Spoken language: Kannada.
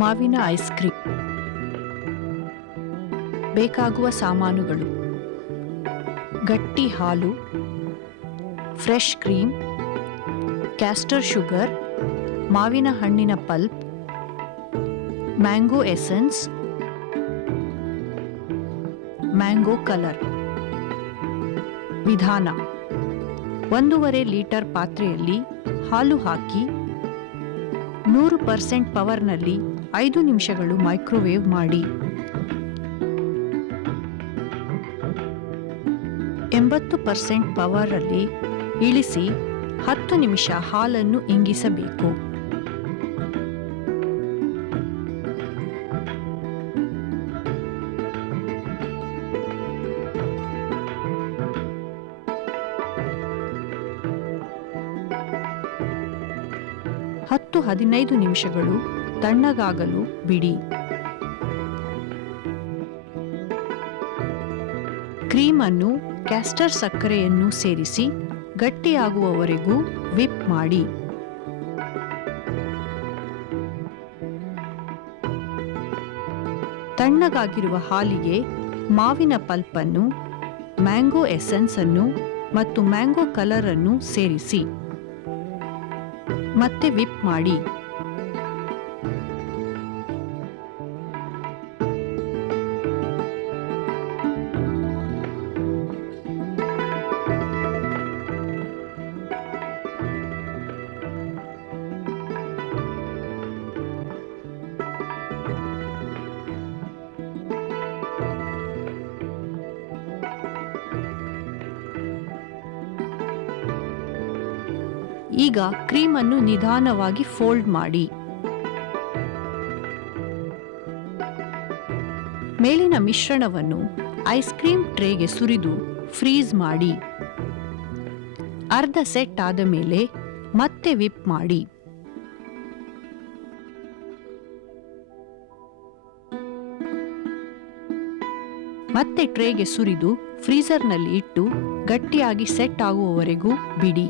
ಮಾವಿನ ಐಸ್ ಕ್ರೀಮ್. ಬೇಕಾಗುವ ಸಾಮಾನುಗಳು: ಗಟ್ಟಿ ಹಾಲು, ಫ್ರೆಶ್ ಕ್ರೀಮ್, ಕ್ಯಾಸ್ಟರ್ ಶುಗರ್, ಮಾವಿನ ಹಣ್ಣಿನ pulp, mango essence, mango colour. ವಿಧಾನ: 1.5 ಲೀಟರ್ ಪಾತ್ರೆಯಲ್ಲಿ ಹಾಲು ಹಾಕಿ 100% ಪವರ್ನಲ್ಲಿ 5 ನಿಮಿಷಗಳು ಮೈಕ್ರೋವೇವ್ ಮಾಡಿ. 80% ಪವರಲ್ಲಿ ಇಳಿಸಿ 10 ನಿಮಿಷ ಹಾಲನ್ನು ಇಂಗಿಸಬೇಕು. ಹತ್ತು 15 ನಿಮಿಷಗಳು ತಣ್ಣಗಾಗಲು ಬಿಡಿ. ಕ್ರೀಮನ್ನು ಕ್ಯಾಸ್ಟರ್ ಸಕ್ಕರೆಯನ್ನು ಸೇರಿಸಿ ಗಟ್ಟಿಯಾಗುವವರೆಗೂ ವಿಪ್ ಮಾಡಿ. ತಣ್ಣಗಾಗಿರುವ ಹಾಲಿಗೆ ಮಾವಿನ ಪಲ್ಪನ್ನು, ಮ್ಯಾಂಗೋ ಎಸೆನ್ಸ್ ಅನ್ನು ಮತ್ತು ಮ್ಯಾಂಗೋ ಕಲರ್ ಅನ್ನು ಸೇರಿಸಿ ಮತ್ತೆ ವಿಪ್ ಮಾಡಿ. ಈಗ ಕ್ರೀಮನ್ನು ನಿಧಾನವಾಗಿ ಫೋಲ್ಡ್ ಮಾಡಿ. ಮೇಲಿನ ಮಿಶ್ರಣವನ್ನು ಐಸ್ ಕ್ರೀಮ್ ಟ್ರೇಗೆ ಸುರಿದು ಫ್ರೀಜ್ ಮಾಡಿ. ಅರ್ಧ ಸೆಟ್ ಆದ ಮೇಲೆ ಮತ್ತೆ ವಿಪ್ ಮಾಡಿ. ಮತ್ತೆ ಟ್ರೇಗೆ ಸುರಿದು ಫ್ರೀಜರ್ನಲ್ಲಿ ಇಟ್ಟು ಗಟ್ಟಿಯಾಗಿ ಸೆಟ್ ಆಗುವವರೆಗೂ ಬಿಡಿ.